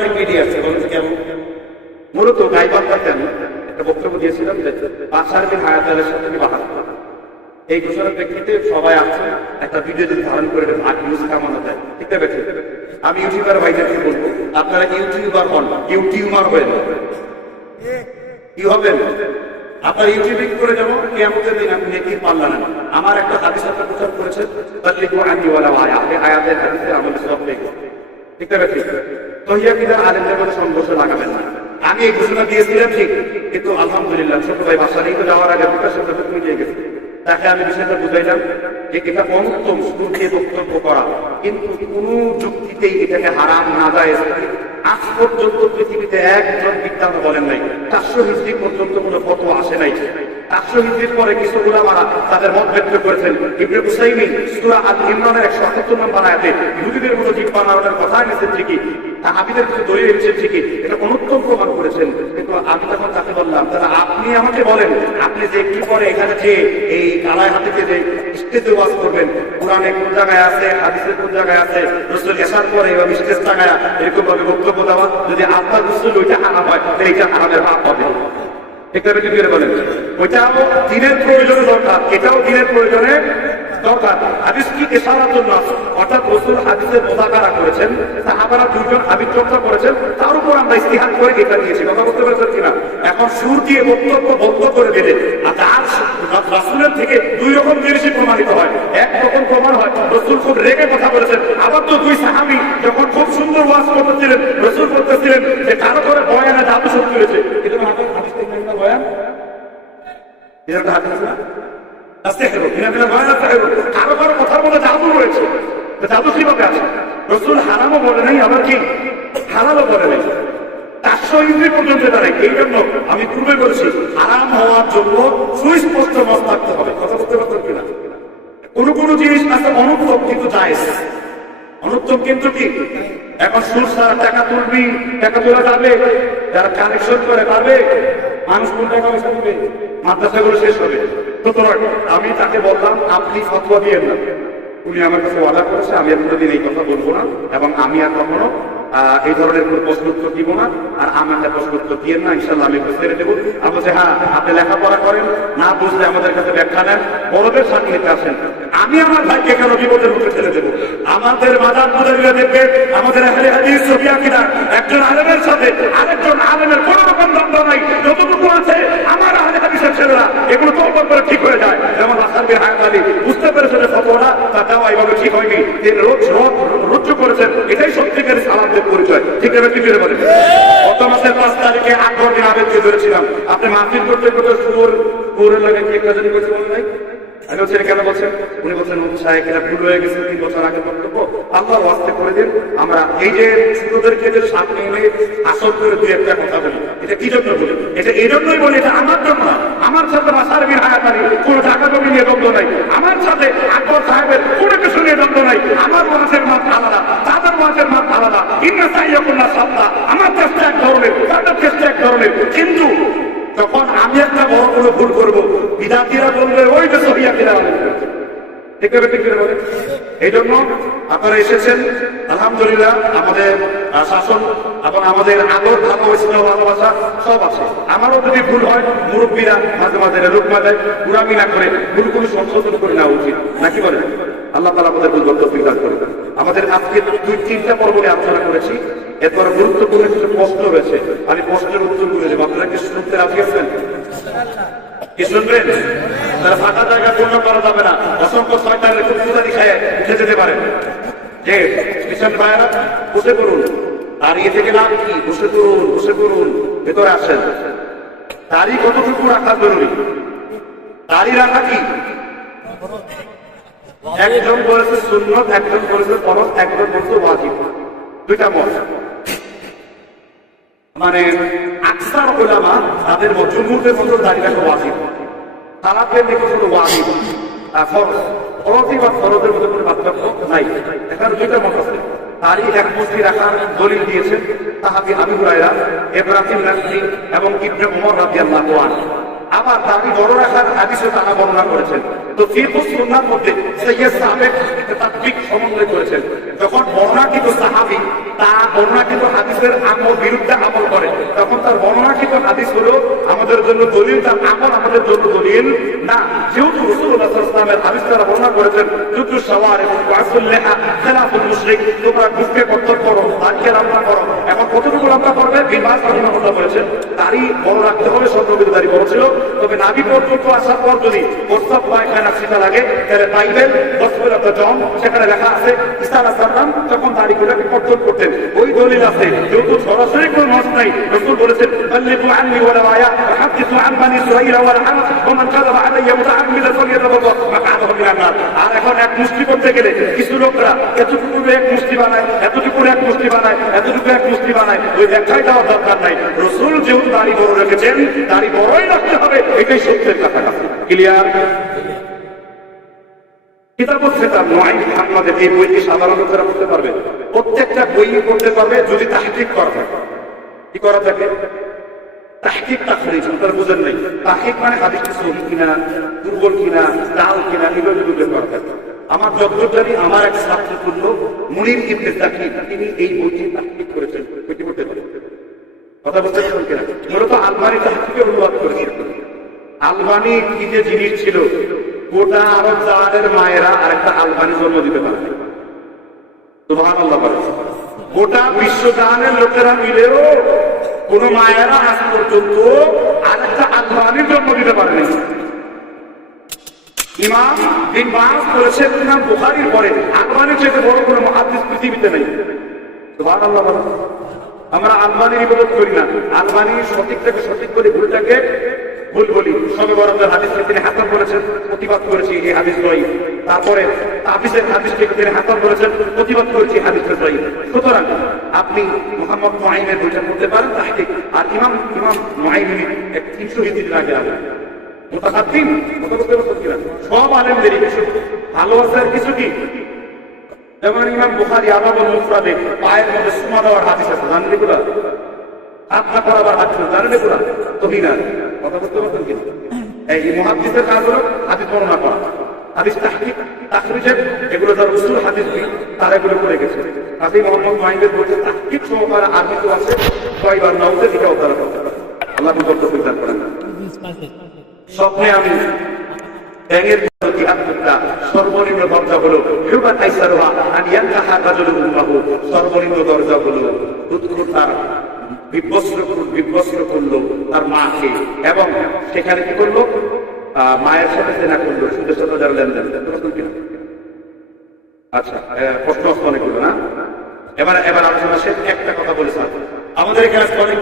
অনেক মিডিয়া আছে বলুন তো কেমন মূলত গাইবান কেন একটা বক্তব্য দিয়েছিলাম যে বাদশাহ বিন হায়াত আলের সাথে আমি বাহাত্তর এই ঘোষণার প্রেক্ষিতে সবাই আছে, একটা ভিডিও যদি ধারণ করে আর নিউজ কামানো যায়। ঠিক আছে আমি ইউটিউবার ভাইদেরকে বলব? আপনারা ইউটিউবার হন? ইউটিউবার হয়ে কি হবেন? আপনার ইউটিউবে কি করে যাব? কেমতের দিন আপনি নেকির পাল্লা নেন। আমার একটা হাদিস আপনি প্রচার তাল্লিকু আনি ওয়ালা আয়া। আপনি আয়াতের হাদিসের আমাদের সব দেখব ঠিক আছে ঠিক তহিয়া কিদার আলেমদের মধ্যে সংঘর্ষ লাগাবেন না। আমি এই ঘোষণা দিয়েছিলাম ঠিক, কিন্তু আলহামদুলিল্লাহ ছোট ভাই বাসা নেই, তো যাওয়ার আগে দুটার সাথে তুমি দিয়ে গেছে। তাকে আমি বিষয়টা বুঝাইলাম যে এটা অনুত্তম সুর দিয়ে বক্তব্য করা, কিন্তু কোন যুক্তিতেই এটাকে হারাম না যায় আজ পর্যন্ত পৃথিবীতে একজন বিজ্ঞান বলেন নাই, চারশো হিস্ট্রি পর্যন্ত কোনো ফটো আসে নাই। চারশো হিস্ট্রির পরে কিছু ওলামারা তাদের মত ব্যক্ত করেছেন, ইবনে হুসাইমিন সূরা আল ইমরানের 178 নম্বর আয়াতে, ইহুদিদের মতো জীব বানানোর কথা এনেছেন ঠিকই তাহাবিদের কিছু দলিল ঠিকই, এটা অনুত্তম প্রমাণ করেছেন। কিন্তু আমি তখন তাকে বললাম, তাহলে আপনি আমাকে বলেন, আপনি যে কি করে এখানে যে এই কালায় হাতিতে যে ওয়াজ করবেন কোন জায়গায় আছে, হাদিসে কোন জায়গায় আছে, রসুল এসার পরে স্টেজ এরকম ভাবে বক্তব্য দেওয়া, যদি আপনার রসুল ওইটা হারাম হয়, তাহলে এইটা হারামের ভাব হবে। বলেন। ওইটাও দিনের প্রয়োজনে দরকার, এটাও দিনের প্রয়োজনে দরকার। হাদিস কি এসারার জন্য? অর্থাৎ রসুল হাদিসের মোদাকারা করেছেন, সাহাবারা দুজন হাদিস চর্চা করেছেন, তার উপর আমরা ইস্তিহার করে এটা নিয়েছি। কথা বলতে পারছেন কিনা? এখন সুর দিয়ে বক্তব্য বন্ধ করে দিলে, আর তার রাসুলের থেকে দুই রকম জিনিসই প্রমাণিত হয়। এক রকম প্রমাণ হয়, রসুল খুব রেগে কথা বলেছেন। আবার তো দুই সাহাবি যখন খুব সুন্দর ওয়াজ করতেছিলেন, রসুল করতেছিলেন যে কারও করে বয়ানে জাদু শক্তি রয়েছে কিন্তু হাদিস বয়ান? এটা হাদিস না। কারও কারও কথার মধ্যে জাদু রয়েছে। জাদু কীভাবে আছে? হারামও বলে নাই, আবার কি? হালালও বলে নাই। চারশো ইন্দ্রি পর্যন্ত এই জন্য আমি পূর্বে বলেছি, হারাম হওয়ার জন্য সুস্পষ্ট মত থাকতে হবে। কথা বলতে পারতেন কিনা? কোন কোন জিনিস আছে অনুত্তম কিন্তু জায়েজ। অনুত্তম কিন্তু কি? এখন সুর ছাড়া টাকা তুলবি, টাকা তোলা যাবে, যারা কালেকশন করে পাবে মানুষ কোন টাকা মাদ্রাসাগুলো শেষ হবে। সুতরাং আমি তাকে বললাম, আপনি ফতোয়া দিয়েন না। উনি আমার কাছে ওয়াদা করেছে, আমি আর কোনোদিন এই কথা বলব না এবং আমি আর কখনো এই ধরনের কোনো প্রশ্ন উত্তর দিব না আর আমাকে প্রশ্ন উত্তর দিয়েন না। ইনশাল্লাহ আমি একটু ছেড়ে দেবো। আমি বলছি হ্যাঁ আপনি লেখাপড়া করেন, না বুঝলে আমাদের কাছে ব্যাখ্যা নেন বড়দের সাথে নিতে আসেন। আমি আমার ভাইকে কেন বিপদের মুখে ছেড়ে দেবো? আমাদের মাদার মুদারিরা দেখবে আমাদের একজন আলেমের সাথে আরেকজন আলেমের কোনো রকম দ্বন্দ্ব নাই যতটুকু আছে আমার আহলে হাদিসের ছেলেরা এগুলো তো করে ঠিক হয়ে যায় আসার বিন বুঝতে পেরেছে যে ফতোয়াটা? তার দেওয়া এইভাবে ঠিক হয়নি। তিনি রোজ রোজ করেছেন, এটাই সত্যিকারের সালামদের পরিচয়। ঠিক আছে কি বলে গত মাসের পাঁচ তারিখে আগ্রহ দিন আবেদকে ধরেছিলাম আপনি মাহফিল করতে করতে সুর পুরের লাগে কি একটা জানি করছে মনে নাই? আমি বলছি কেন বলছেন? উনি বলছেন সাহেব, এটা ভুল হয়ে গেছে, তিন বছর আগে বক্তব্য। ওয়াস্তে করে দিন। আমরা এই যে ছোটদেরকে যে সামনে এনে আসল করে একটা কথা বলি, এটা কি জন্য বলি? এটা এই জন্যই বলি, এটা আমার জন্য আমার সাথে মাসার বিন কোনো টাকা নিয়ে দ্বন্দ্ব নাই। আমার সাথে আকবর সাহেবের কোনো কিছু নিয়ে দ্বন্দ্ব নাই। আমার মানুষের মাঠ আলাদা তাদের মানুষের মাঠ আলাদা। ইন্না সাইয়াকুল্লাহ সত্তা আমার চেষ্টা এক ধরনের, তাদের চেষ্টা এক ধরনের। কিন্তু তখন আমি একটা বড় কোনো ভুল করব, বিদাতিরা বলবে, ওই যে সহিয়া কিনা ঠিক আছে এই জন্য আপনারা এসেছেন। আলহামদুলিল্লাহ, আমাদের শাসন এবং আমাদের আদর ভালোবাসা ভালোবাসা সব আছে। আমারও যদি ভুল হয়, মুরব্বীরা মাঝে মাঝে রূপ মাঝে গুড়ামি না করে, ভুল কোনো সংশোধন করে নেওয়া উচিত। নাকি বলেন? আল্লাহ তালা আমাদের ভুল করতে অভিজ্ঞান করে আমাদের আজকে দুই তিনটা পর্ব নিয়ে আলোচনা করেছি। এরপর গুরুত্বপূর্ণ কিছু প্রশ্ন রয়েছে। আমি প্রশ্নের উত্তর করে দেবো। আপনারা কি শুনতে রাজি আছেন? কি শুনবেন? তাহলে ফাঁকা জায়গা পূর্ণ করা যাবে না। অসংখ্য শয়তানের পূজারি খায় উঠে যেতে পারে। যে কিষান ভাইরা বসে করুন আর ইয়ে থেকে লাভ কি? বসে করুন বসে করুন ভেতরে আসেন। দাড়ি কতটুকু রাখা জরুরি? দাড়ি রাখা কি? একজন বলেছে সুন্নত, একজন বলেছে ফরজ, একজন বলেছে ওয়াজিব। দুইটা মত। মানে আকসার ওলামা তাদের মত। জুমুরদের মতো দাঁড়িয়ে রাখা ওয়াজিব। তালাকের কোনো ওয়াজিব। ফরজ। বা ফরজের মধ্যে কোনো পার্থক্য নাই। এখানে দুইটা মত আছে। তারই এক মুষ্টি রাখার দলিল দিয়েছেন তাহাবি আবি হুরায়রা, ইব্রাহিম এবং ইবনে উমর রাদিয়াল্লাহু আবার দাবি বড় রাখার হাদিসে তারা বর্ণনা করেছেন। তো ফিরকুস সুন্নার মধ্যে সৈয়দ সাহেব তাত্ত্বিক সমন্বয় করেছেন। যখন বর্ণাকৃত সাহাবি তা বর্ণাকৃত হাদিসের আমল বিরুদ্ধে আমল করে, তখন তার হাদিস হলো, আমাদের জন্য দলিল, তার আমল আমাদের জন্য দলিল। না, যেহেতু রসুল্লাহ ইসলামের হাদিস তারা বর্ণনা করেছেন, যুদ্ধ এবং ওয়াসুল লেহা খেলাফুল তোমরা কতটুকু লম্বা করবে বিবাহ ঘটনা বলেছেন তারই বড় রাখতে হবে সব নবীর দাড়ি বড় তবে নাবি পর্যন্ত আসার পর যদি প্রস্তাব পায়খানা সেটা লাগে, তাহলে বাইবেল জন, সেখানে লেখা আছে তখন দাড়িগুলোকে কর্তন করতেন। ওই দলিল আছে, যেহেতু সরাসরি কোনো নষ্ট নাই, রসুল বলেছেন আল্লিফু আন্নি ওয়ালা আয়া বানি ইসরাঈল ওয়ালা হারাজ ওয়া মান কাযাবা আলাইয়া মুতাআম্মিদান ফালিয়াতাবাওয়া মাকআদাহু মিনান নার আর এখন এক মুষ্টি করতে গেলে কিছু লোকরা এতটুকু এক মুষ্টি বানায়, এতটুকু এক মুষ্টি বানায়, এতটুকু এক মুষ্টি বানায়, ওই ব্যাখ্যায় দেওয়ার দরকার নাই। রসুল যেহেতু দাড়ি বড় রেখেছেন, দাড়ি বড়ই রাখতে হবে, এটাই সত্যের কথা। ক্লিয়ার? কিতাব সেটা নয়, আপনাদের এই বইটি সাধারণ লোকেরা পড়তে পারবে, প্রত্যেকটা বই পড়তে পারবে যদি তাহকিক করা থাকে। কি করা থাকে? তাহকিক বুঝেন নাই। তাহকিক মানে সহি কিনা, দুর্বল কিনা, ডাল কিনা, এগুলো যদি করা আমার যতদূর আমার এক ছাত্র মুনির ইবনে তিনি এই বইটি করেছেন কথা বলতে পারেন কিনা? মূলত আলমারি তাহকিকে অনুবাদ কি যে জিনিস ছিল, গোটা আরব জাহাজের মায়েরা আরেকটা আলবানি জন্ম দিতে পারে সুবহান আল্লাহ গোটা লোকেরা মিলেও কোন মায়েরা আজ পর্যন্ত আরেকটা আলবানির জন্ম দিতে পারেনি। বুখারীর পরে বড় কোনো পৃথিবীতে নেই। আমরা করি না। সঠিকটাকে সঠিক ভুলটাকে ভুল বলি। সবে তিনি করেছেন প্রতিবাদ করেছি, এই হাদিস নয় তারপরে হাদিসের হাদিসকে তিনি হাসান করেছেন, প্রতিবাদ করেছি হাদিসের নয় সুতরাং আপনি মোহাম্মদ মাইনের বইটা পড়তে পারেন, তাহলে আর ইমাম ইমাম মাইনি এক তিনশো হিন্দির আগে আগে কিনা সব ভালো আছে আর কিছু কি? যেমন ইমাম বুখারি মুফরাদে, পায়ের মধ্যে সুমা দেওয়ার হাদিস আছে তো কথা বলতে পারতেন কি? এই মুহাদ্দিসের কাজ হলো বর্ণনা করা। হাদিস তাহকিক, তাখরিজের, এগুলো যারা উসুল হাদিস বি তারা এগুলো করে গেছে। কাজী মোহাম্মদ মাহিদের বলছে তাহকিক সহকারে আরবি তো আছে, কয়বার নাউতে এটাও তারা করতে আল্লাহ বিপদ পরিত্যাগ করেন। স্বপ্নে আমি ব্যাঙের সর্বনিম্ন দরজা হলো হিউম্যান আইসারোহা আর ইয়ান্তাহা রাজুল উম্মাহু, সর্বনিম্ন দরজা হলো উৎকুর তার বিভস্র বিভস্র করল তার মাকে। এবং সেখানে কি করল? মায়ের সাথে সেনা করল, সুদের সাথে যারা লেনদেন আচ্ছা প্রশ্ন অনেকগুলো, না? এবার এবার আলোচনা শেষ, একটা কথা বলেছিলাম। আমাদের এখানে অনেক